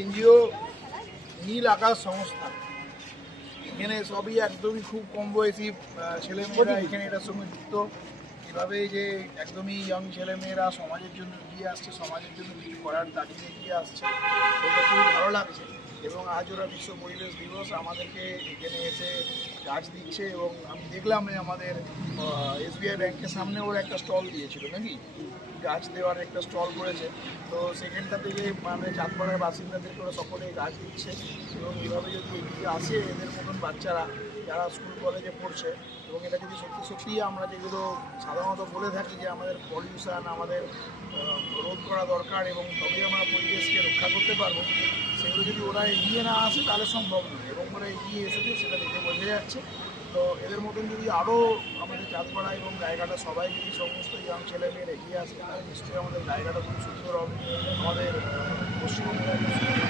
NGO নীল আকাশ সংস্থা। এখানে সবই একদমই খুব কম বয়সী ছেলে ছেলেমেয়েরা এখানে এটার সঙ্গে যুক্ত। এভাবে যে একদমই ইয়ং ছেলেমেয়েরা সমাজের জন্য এগিয়ে আসছে সমাজের জন্য কিছু করার দাঁড়িয়ে এগিয়ে আসছে সেটা খুবই ভালো লাগছে। এবং আজ ওরা বিশ্ব পরিবেশ দিবস আমাদেরকে এখানে এসে গাছ দিচ্ছে এবং আমি দেখলাম আমাদের এসবিআই ব্যাংকের সামনে ওরা একটা স্টল দিয়েছিল, নাকি? গাছ দেওয়ার একটা স্টল করেছে। তো সেখানটা থেকে মানে চাঁদপাড়ার বাসিন্দাদেরকে ওরা সকলে গাছ দিচ্ছে এবং এইভাবে যদি এগিয়ে আসে এদের মতন বাচ্চারা যারা স্কুল কলেজে পড়ছে এবং এটা যদি সত্যি সত্যি আমরা যেগুলো সাধারণত বলে থাকি যে আমাদের পলিউশন আমাদের রোধ করা দরকার এবং তবেই আমরা পরিবেশকে রক্ষা করতে পারব, সেগুলো যদি ওরা এগিয়ে না আসে তাহলে সম্ভব নয় এবং ওরা এগিয়ে এসেছে বোঝা যাচ্ছে। তো এদের মতন যদি আরও আমাদের চাঁদপাড়া এবং জায়গাটা সবাই যদি সমস্ত ইয়াং ছেলে মেয়ের এগিয়ে আসে তাহলে নিশ্চয়ই আমাদের জায়গাটা খুব সুন্দর হবে। আমাদের আহ, পশ্চিমবঙ্গ খুব সুন্দর